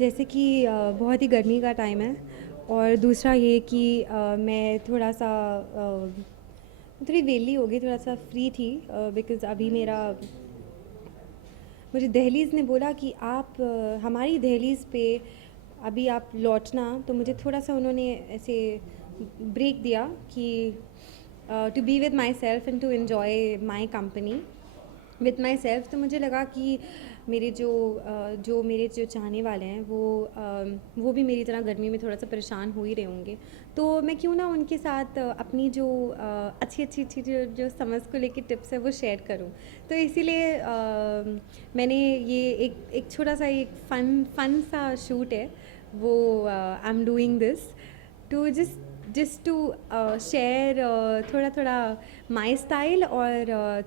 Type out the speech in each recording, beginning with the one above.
जैसे कि बहुत ही गर्मी का टाइम है और दूसरा ये कि मैं थोड़ी वेली हो गई, थोड़ा सा फ्री थी बिकॉज़ अभी मेरा मुझे दहलीज़ ने बोला कि आप हमारी दहलीज़ पे अभी आप लौटना, तो मुझे थोड़ा सा उन्होंने ऐसे ब्रेक दिया कि to be with myself and to enjoy my company with myself. तो मुझे लगा कि मेरे जो चाहने वाले हैं वो भी मेरी तरह गर्मी में थोड़ा सा परेशान हो ही रहे होंगे, तो मैं क्यों ना उनके साथ अपनी जो अच्छी अच्छी अच्छी जो समझ को लेके टिप्स है वो शेयर करूं। तो इसीलिए मैंने ये एक छोटा सा एक फ़न सा शूट है, वो I am doing this to just to share थोड़ा थोड़ा my style और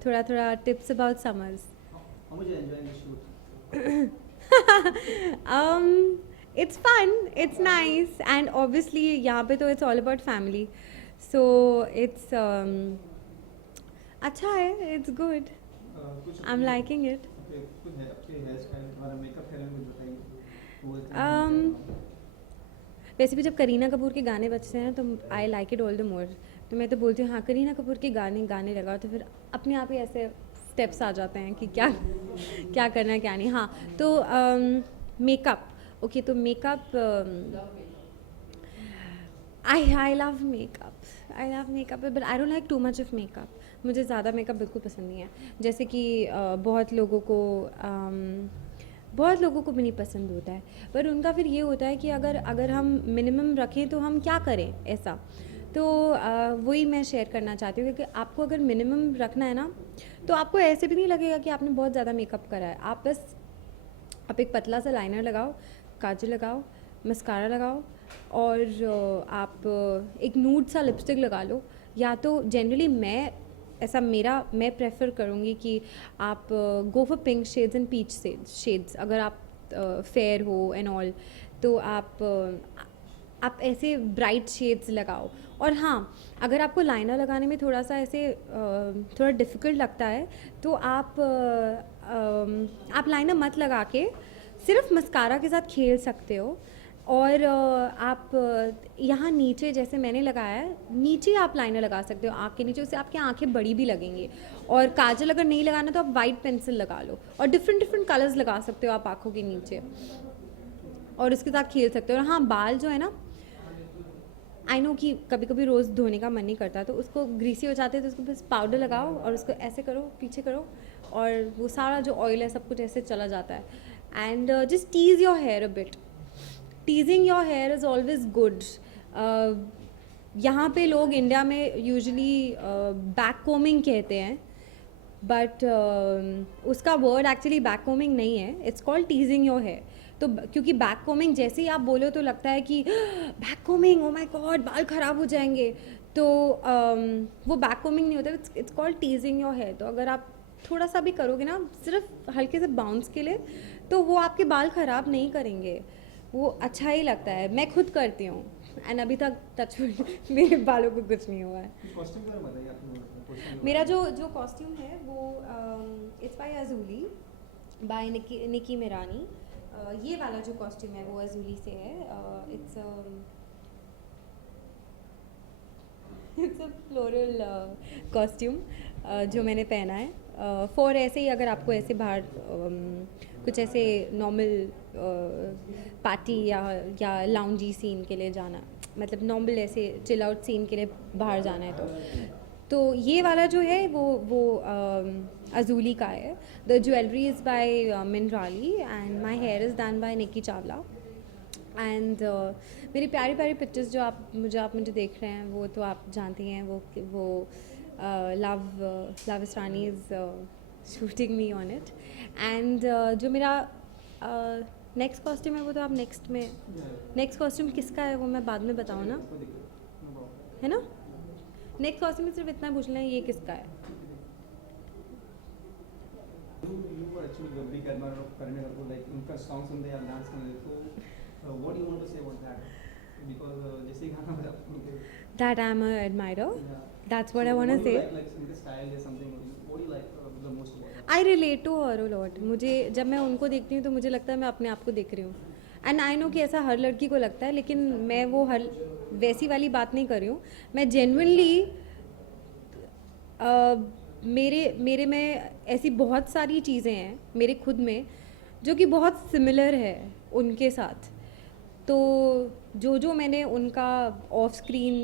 थोड़ा थोड़ा tips about summers. How much you enjoying the shoot? It's fun, it's nice, and obviously यहाँ पे तो it's all about family, so it's अच्छा है, it's good. I'm liking it. Okay, कुछ है आपके हेयर स्टाइल और मेकअप के बारे में कुछ बताइए। वो वैसे भी जब करीना कपूर के गाने बजते हैं तो I like it all the more. तो मैं तो बोलती हूँ हाँ करीना कपूर के गाने लगाओ, तो फिर अपने आप ही ऐसे स्टेप्स आ जाते हैं कि क्या क्या करना है क्या नहीं। हाँ तो मेकअप, ओके, तो makeup I love makeup but I don't like to much of makeup. मुझे ज़्यादा मेकअप बिल्कुल पसंद नहीं है। जैसे कि बहुत लोगों को भी नहीं पसंद होता है, पर उनका फिर ये होता है कि अगर हम मिनिमम रखें तो हम क्या करें ऐसा। तो वही मैं शेयर करना चाहती हूँ, क्योंकि आपको अगर मिनिमम रखना है ना, तो आपको ऐसे भी नहीं लगेगा कि आपने बहुत ज़्यादा मेकअप करा है। आप एक पतला सा लाइनर लगाओ, काजल लगाओ, मस्कारा लगाओ, और आप एक नूड सा लिपस्टिक लगा लो। या तो जनरली मैं प्रेफर करूँगी कि आप go for pink shades and peach shades. अगर आप फेयर हो एंड ऑल, तो आप ऐसे ब्राइट शेड्स लगाओ। और हाँ, अगर आपको लाइनर लगाने में थोड़ा डिफ़िकल्ट लगता है, तो आप लाइनर मत लगा के सिर्फ मस्कारा के साथ खेल सकते हो। और आप यहाँ नीचे, जैसे मैंने लगाया है, नीचे आप लाइनर लगा सकते हो आँख के नीचे, उससे आपकी आँखें बड़ी भी लगेंगी। और काजल अगर नहीं लगाना तो आप वाइट पेंसिल लगा लो, और डिफरेंट कलर्स लगा सकते हो आप आँखों के नीचे, और उसके साथ खेल सकते हो। और हाँ, बाल जो है ना, आई नो कि कभी कभी रोज़ धोने का मन नहीं करता, तो उसको ग्रीसी हो जाते हैं तो उसको बस पाउडर लगाओ और उसको ऐसे करो, पीछे करो, और वो सारा जो ऑयल है सब कुछ ऐसे चला जाता है। And just tease your hair a bit. Teasing your hair is always good. यहाँ पे लोग इंडिया में यूजुअली बैक कोमिंग कहते हैं, बट उसका वर्ड एक्चुअली बैक कोमिंग नहीं है, it's called teasing your hair. तो क्योंकि बैक कोमिंग जैसे ही आप बोलो तो लगता है कि back combing, oh my God, बाल ख़राब हो जाएंगे, तो वो बैक कोमिंग नहीं होता, it's called teasing your hair. तो अगर आप थोड़ा सा भी करोगे ना, सिर्फ हल्के से बाउंस के लिए, तो वो आपके बाल ख़राब नहीं करेंगे, वो अच्छा ही लगता है। मैं खुद करती हूँ, एंड अभी तक टच मेरे बालों को कुछ नहीं हुआ है। कॉस्ट्यूम के बारे में बताइए आपने। मेरा जो कॉस्ट्यूम है वो इट्स बाय अजूली, बाय निकी मेरानी। ये वाला जो कॉस्ट्यूम है वो अजूली से है। इट्स अ फ्लोरल कॉस्ट्यूम जो मैंने पहना है फॉर ऐसे ही, अगर आपको ऐसे बाहर कुछ ऐसे नॉर्मल पार्टी या लाउंजी सीन के लिए जाना, मतलब नॉर्मल ऐसे चिल आउट सीन के लिए बाहर जाना है, तो ये वाला जो है वो अजूली का है। The jewellery is by Minerali and my hair is done by Nikki Chawla. And मेरी प्यारी प्यारी पिक्चर्स जो आप मुझे देख रहे हैं, वो तो आप जानती हैं, वो love Israni is shooting me on it. And जो मेरा नेक्स्ट कॉस्ट्यूम है वो तो आप नेक्स्ट कॉस्ट्यूम किसका है वो मैं बाद में बताऊँ ना, है ना। नेक्स्ट कॉस्ट्यूम में सिर्फ इतना पूछना है, ये किसका है। उनका सॉन्ग सुनते या डांस करते, तो what you want to say about that, because जैसे गाना बजा That I'm a admirer. That's what I want to say. like in the style is something, what do you like the most about I relate to her a lot. मुझे जब मैं उनको देखती हूँ तो मुझे लगता है मैं अपने आप को देख रही हूँ। एंड आई नो कि ऐसा हर लड़की को लगता है, लेकिन मैं वो हर वैसी वाली बात नहीं कर रही हूँ। मैं जेन्युइनली मेरे मेरे में ऐसी बहुत सारी चीज़ें हैं मेरे खुद में जो कि बहुत सिमिलर है उनके साथ। तो जो मैंने उनका ऑफ स्क्रीन,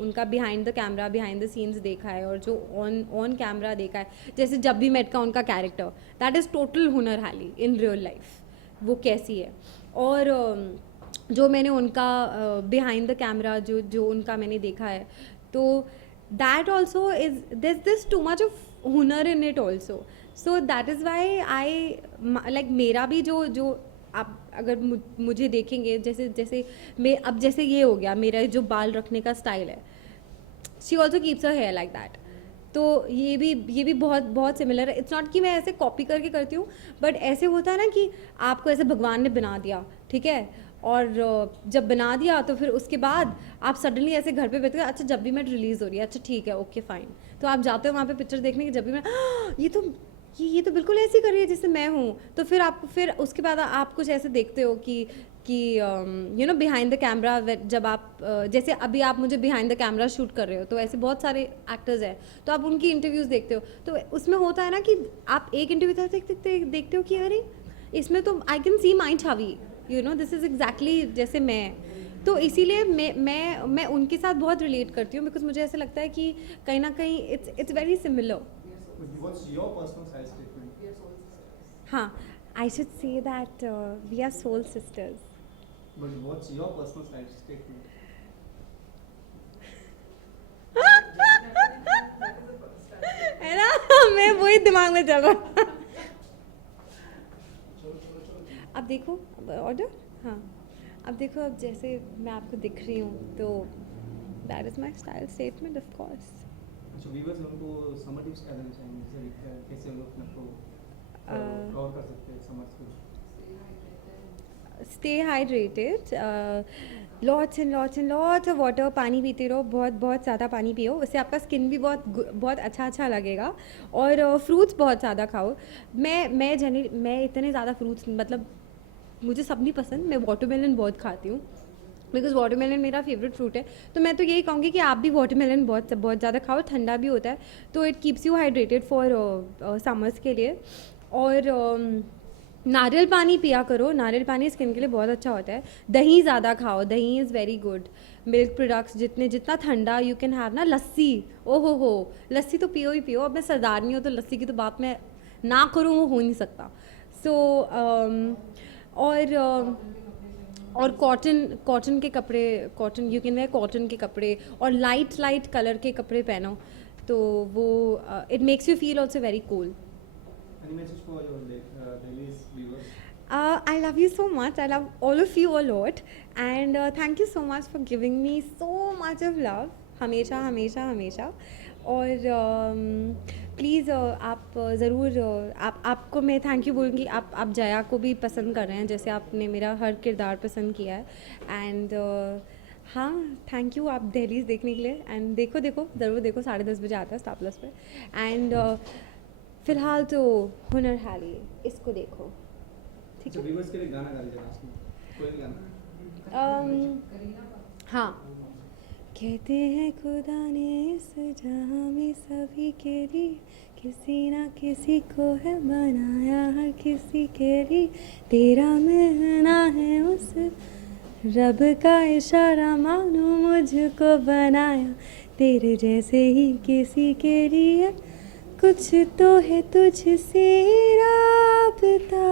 उनका behind the camera, behind the scenes देखा है, और जो ऑन कैमरा देखा है, जैसे जब भी मेट का उनका कैरेक्टर, दैट इज़ टोटल हुनर हाली इन रियल लाइफ, वो कैसी है। और जो मैंने उनका बिहाइंड द कैमरा जो उनका मैंने देखा है, तो that also is this too much of हुनर in it also. So that is why I like, मेरा भी जो आप अगर मुझे देखेंगे, जैसे जैसे मैं अब जैसे ये हो गया मेरा जो बाल रखने का स्टाइल है, she also keeps her hair like that. तो ये भी बहुत बहुत सिमिलर है। इट्स नॉट कि मैं ऐसे कॉपी करके करती हूँ, बट ऐसे होता है ना कि आपको ऐसे भगवान ने बना दिया, ठीक है, और जब बना दिया तो फिर उसके बाद आप सडनली ऐसे घर पे बैठे, अच्छा जब भी मैं रिलीज़ हो रही है, अच्छा ठीक है, ओके फाइन, तो आप जाते हो वहाँ पे पिक्चर देखने की, जब भी मैं ये तो बिल्कुल ऐसी कर रही है जैसे मैं हूँ। तो फिर आपको फिर उसके बाद आप कुछ ऐसे देखते हो कि you know behind the camera, जब आप जैसे अभी आप मुझे बिहाइंड द कैमरा शूट कर रहे हो, तो ऐसे बहुत सारे एक्टर्स हैं, तो आप उनकी इंटरव्यूज़ देखते हो, तो उसमें होता है ना कि आप एक इंटरव्यू देखते हो कि अरे इसमें तो I can see my Chhavi, you know this is exactly जैसे मैं। तो इसीलिए मैं उनके साथ बहुत रिलेट करती हूँ, बिकॉज मुझे ऐसा लगता है कि कहीं ना कहीं it's very similar. What's your personal style statement? हाँ, I should say that we are soul sisters. But what's your personal style statement? है ना मैं वही दिमाग में चल रहा। अब देखो ऑर्डर, हाँ, अब देखो, अब जैसे मैं आपको दिख रही हूँ, तो that is my style statement of course. अच्छा, व्यूअर्स उनको समर टिप्स क्या देना चाहेंगे, जैसे कैसे हम लोग अपने को कवर कर सकते हैं समर्स को? Stay hydrated, lots and lots of water, पानी पीते रहो, बहुत बहुत ज़्यादा पानी पियो, उससे आपका स्किन भी बहुत अच्छा लगेगा। और फ्रूट्स बहुत ज़्यादा खाओ। मैं इतने ज़्यादा फ्रूट्स, मतलब मुझे सब नहीं पसंद, मैं वाटरमेलन बहुत खाती हूँ, बिकॉज वाटरमेलन मेरा फेवरेट फ्रूट है। तो मैं तो यही कहूँगी कि आप भी वाटरमेलन बहुत ज़्यादा खाओ, ठंडा भी होता है, तो it keeps you hydrated for summers के लिए। और नारियल पानी पिया करो, नारियल पानी स्किन के लिए बहुत अच्छा होता है। दही ज़्यादा खाओ, दही is very good. Milk products जितना ठंडा यू कैन हैव ना। लस्सी, ओ हो, लस्सी तो पियो ही पियो। अब मैं सरदारनी हूँ तो लस्सी की तो बात मैं ना करूँ वो हो नहीं सकता। सो और कॉटन के कपड़े, cotton you can wear cotton के कपड़े, और लाइट कलर के कपड़े पहनो, तो वो it makes you feel also very cool. Any message for your Delhi's viewers? I love you so much. I love all of you a lot, and thank you so much for giving me so much of love. हमेशा हमेशा हमेशा। और please आप ज़रूर आपको मैं thank you बोलूँगी। आप जया को भी पसंद कर रहे हैं, जैसे आपने मेरा हर किरदार पसंद किया है। एंड हाँ, थैंक यू आप दहलीज़ देखने के लिए। एंड देखो ज़रूर देखो, 10:30 बजे आता है स्टार प्लस पे। एंड फिलहाल तो हुनर हाली, इसको देखो, ठीक है। व्यूअर्स के लिए गाना गा दीजिए लास्ट में, कोई भी गाना। हाँ, कहते हैं खुदा ने इस जहाँ में सभी के लिए किसी ना किसी को है बनाया, हर किसी के लिए तेरा मिलना है उस रब का इशारा, मानो मुझको बनाया तेरे जैसे ही किसी के लिए। कुछ तो है तुझसे राबता,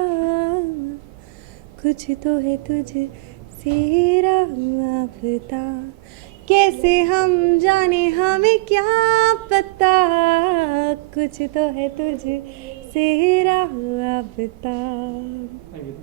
कुछ तो है तुझसे राबता, कैसे हम जाने हमें क्या पता, कुछ तो है तुझसे राबता। Thank you.